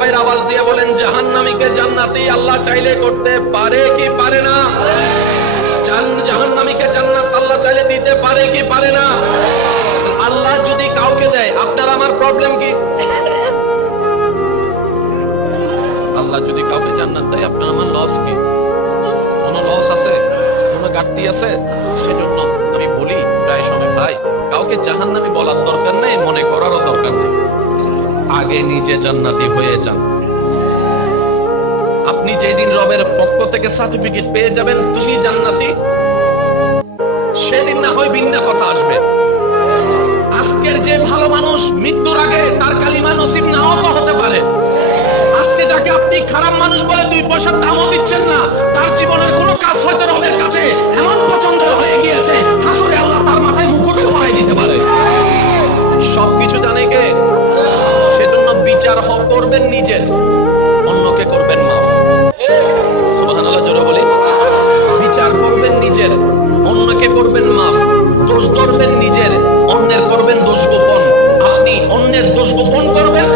ভাইয়ের আওয়াজ দিয়ে বলেন, জাহান্নামীকে জান্নাতি আল্লাহ চাইলে করতে পারে কি পারে না? জাহান্নামীকে জান্নাত আল্লাহ চাইলে দিতে পারে কি পারে না? আল্লাহ যদি কাউকে দেয়, আপনার আমার প্রবলেম কি? আল্লাহ যদি কাউকে জান্নাত দেয়, আপনার আমার লস কি? কোনো লস আছে? কোনো ঘাটতি আছে? সেজন্য আমি বলি প্রায় সময়, ভাই কাউকে জাহান্নামী বলার দরকার নেই, মনে করারও দরকার নেই। আগে নিজে জান্নাতি হয়ে যান। আপনি যেদিন রবের পক্ষ থেকে সার্টিফিকেট পেয়ে যাবেন তুমি জান্নাতি, সেদিন না হয় ভিন্ন কথা আসবে। আজকের যে ভালো মানুষ, মৃত্যুর আগে তার কালিমা নসিব নাও তো হতে পারে। আজকে যাকে আপনি খারাপ মানুষ বলে 2 পয়সার দামও দিচ্ছেন না, তার জীবনের কোনো কাজ হয়তো রবের কাছে এমন পছন্দ হয়ে গিয়েছে, হাসরে আল্লাহ তার মাথায় মুকুটও পরাই দিতে পারে। সবকিছু জানে কে? সেজন্য বিচার করবেন নিজের, অন্যকে করবেন মাফ। সুবহানাল্লাহ জোরে বলি। বিচার করবেন নিজের, অন্যকে করবেন মাফ। দোষ ধরবেন নিজের, অন্যের করবেন দোষ গোপন। আপনি অন্যের দোষ গোপন করবেন,